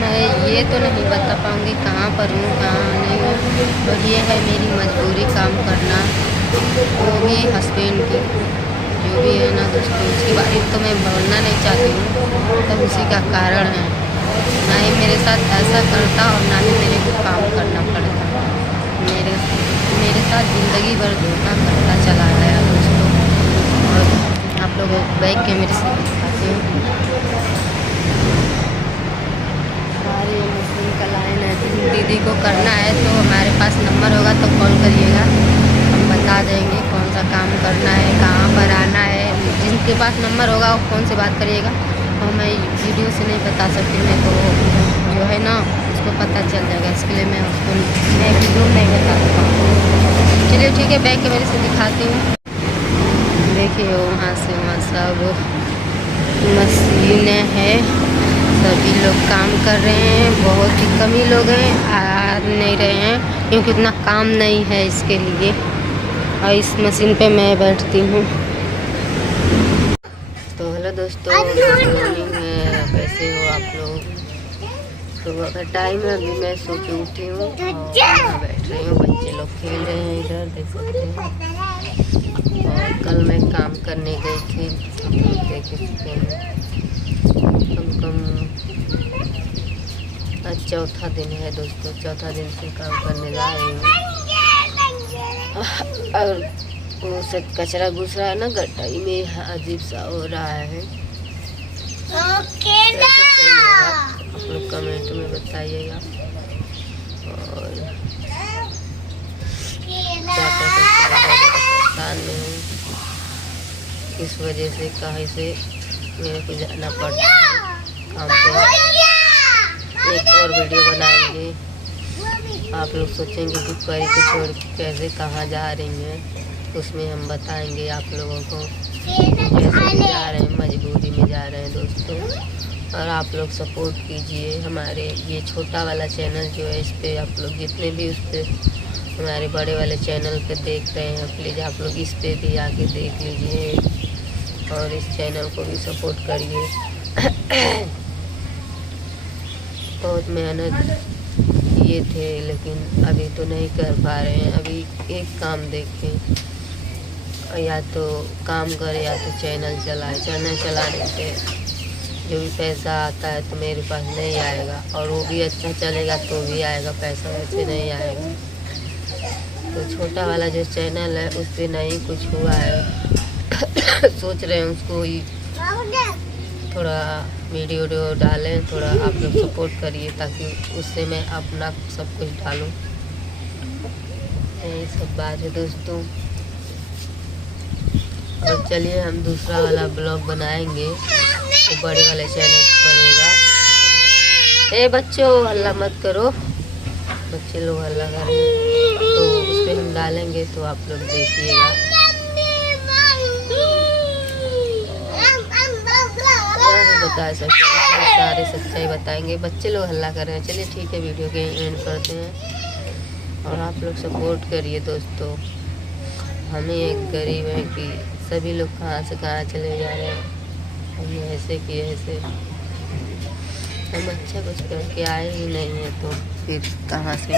मैं ये तो नहीं बता पाऊँगी कहाँ पर हूँ कहाँ नहीं हूँ, और ये है मेरी मजबूरी काम करना, वो भी हस्बैंड की जो भी है ना दोस्तों, उसके बारे में तो मैं बोलना नहीं चाहती हूँ, तब उसी का कारण है। ना ही मेरे साथ ऐसा करता और ना ही मेरे को काम करना पड़ता। मेरे मेरे साथ ज़िंदगी भर धोखा करता चला गया दोस्तों। और आप लोगों को बैक कैमरे से दिखाती हूँ। हमारी मशीन का लाइन है, दीदी को करना है तो हमारे पास नंबर होगा तो कॉल करिएगा, हम बता देंगे कौन सा काम करना है, कहाँ पर आना है। जिनके पास नंबर होगा वो फ़ोन से बात करिएगा, और मैं वीडियो से नहीं बता सकती, मैं तो जो है ना उसको पता चल जाएगा, इसके लिए मैं उसको मैं वीडियो नहीं बता सकता। चलिए ठीक है, बैक कैमरे से दिखाती हूँ। देखिए वहाँ से वहाँ सब मशीनें हैं, सभी लोग काम कर रहे हैं, बहुत ही कम ही लोग हैं, आ नहीं रहे हैं क्योंकि उतना काम नहीं है इसके लिए, और इस मशीन पे मैं बैठती हूँ। तो हेलो दोस्तों, गुड मॉर्निंग है, कैसे हो आप लोग? सुबह का टाइम है, अभी मैं सो के उठी हूँ और बैठ रही हूँ, बच्चे लोग खेल रहे हैं इधर, देख सकते हैं। और कल मैं काम करने गई थी, देख सकते हैं, कम आज चौथा दिन है दोस्तों, चौथा दिन से काम करने जा रही हूँ। और वो सब कचरा घुस रहा है ना गटाई में, अजीब सा हो रहा है। आप लोग कमेंट में बताइएगा, और क्या परेशान में हूँ, किस वजह से कहीं से मेरे को जाना पड़ता है काम पे। एक और वीडियो बनाएंगे, आप लोग सोचेंगे कि परी को छोड़ के कैसे कहाँ जा रही हैं, उसमें हम बताएंगे आप लोगों को, कैसे जा रहे हैं, मजबूरी में जा रहे हैं दोस्तों। और आप लोग सपोर्ट कीजिए, हमारे ये छोटा वाला चैनल जो है, इस पर आप लोग जितने भी उस पर हमारे बड़े वाले चैनल पे देख रहे हैं, प्लीज़ आप लोग इस पर भी आके देख लीजिए और इस चैनल को भी सपोर्ट करिए। बहुत मेहनत किए थे लेकिन अभी तो नहीं कर पा रहे हैं। अभी एक काम देखें, या तो काम करे या तो चैनल चलाए। चैनल चलाने से जो भी पैसा आता है तो मेरे पास नहीं आएगा, और वो भी अच्छा चलेगा तो भी आएगा पैसा, वैसे नहीं आएगा। तो छोटा वाला जो चैनल है उस पर नहीं कुछ हुआ है। सोच रहे हैं उसको ही थोड़ा वीडियो डालें, थोड़ा आप लोग सपोर्ट करिए ताकि उससे मैं अपना सब कुछ डालूं। यही सब बात है दोस्तों। और चलिए हम दूसरा वाला ब्लॉग बनाएंगे, वो बड़े वाले चैनल पड़ेगा। ए बच्चों हल्ला मत करो, बच्चे लोग हल्ला कर रहे हैं, तो उस पर हम डालेंगे तो आप लोग देखिएगा। बता सकते सारे सच्चाई बताएंगे, बच्चे लोग हल्ला कर रहे हैं। चलिए ठीक है, वीडियो के एंड करते हैं, और आप लोग सपोर्ट करिए दोस्तों। हमें एक गरीब है कि सभी लोग कहाँ से कहाँ चले जा रहे हैं, हम ऐसे कि ऐसे, हम अच्छा कुछ करके आए ही नहीं है तो फिर कहाँ से